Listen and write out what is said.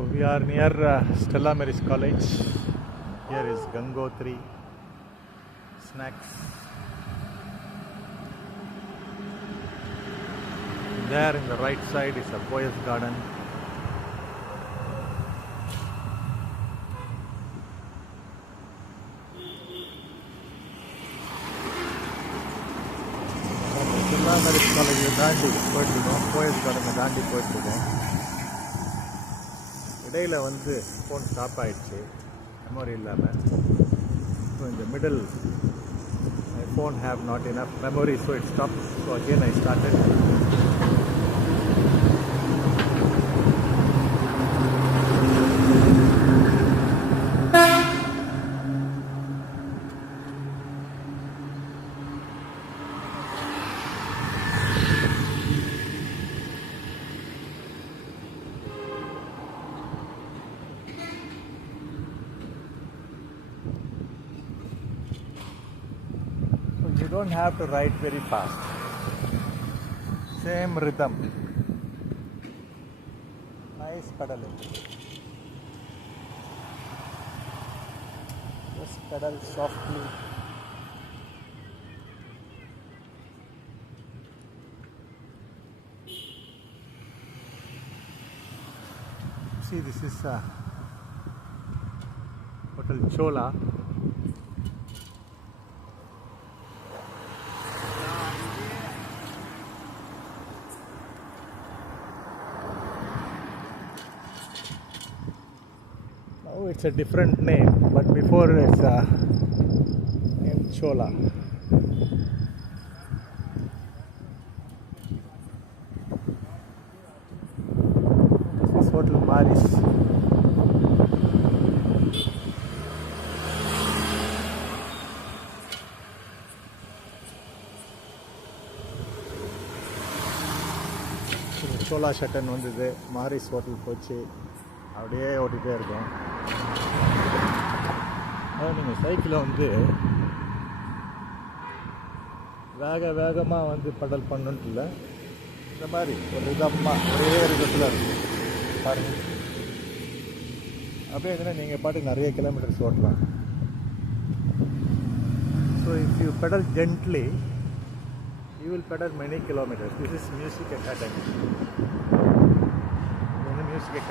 So we are near Stella Maris College. Here is Gangotri Snacks. There in the right side is a Poets Garden. Stella Maris College தாண்டி போயிட்டுருக்கோம். போயஸ் கார்டன் தாண்டி போயிட்டுருக்கோம். இடையில் வந்து phone stop ஆகிடுச்சு, மெமரி இல்லாமல். ஸோ இந்த middle my phone have not enough memory, so it stopped. So again I started. You don't have to ride very fast. Same rhythm. Nice pedaling. Just pedal softly. See, this is Hotel Chola. Now it's a different name, but before it's named Chola. This is Hotel Maris. சோலா ஷட்டன் வந்தது, Maurice hotel போச்சு, அப்படியே ஓட்டிகிட்டே இருக்கும். அதாவது நீங்கள் சைக்கிளை வந்து வேகமாக வந்து பெடல் பண்ணணுன்ட்டு இல்லை, இந்த மாதிரி ஒரு விதமாக ஒரே விதத்தில் இருக்கும் பாருங்கள். அப்படியே இருந்தால் நீங்கள் பாட்டுக்கு நிறைய கிலோமீட்டர்ஸ் ஓட்டலாம். So if you pedal gently you will pedal many kilometers. This is Music Academy.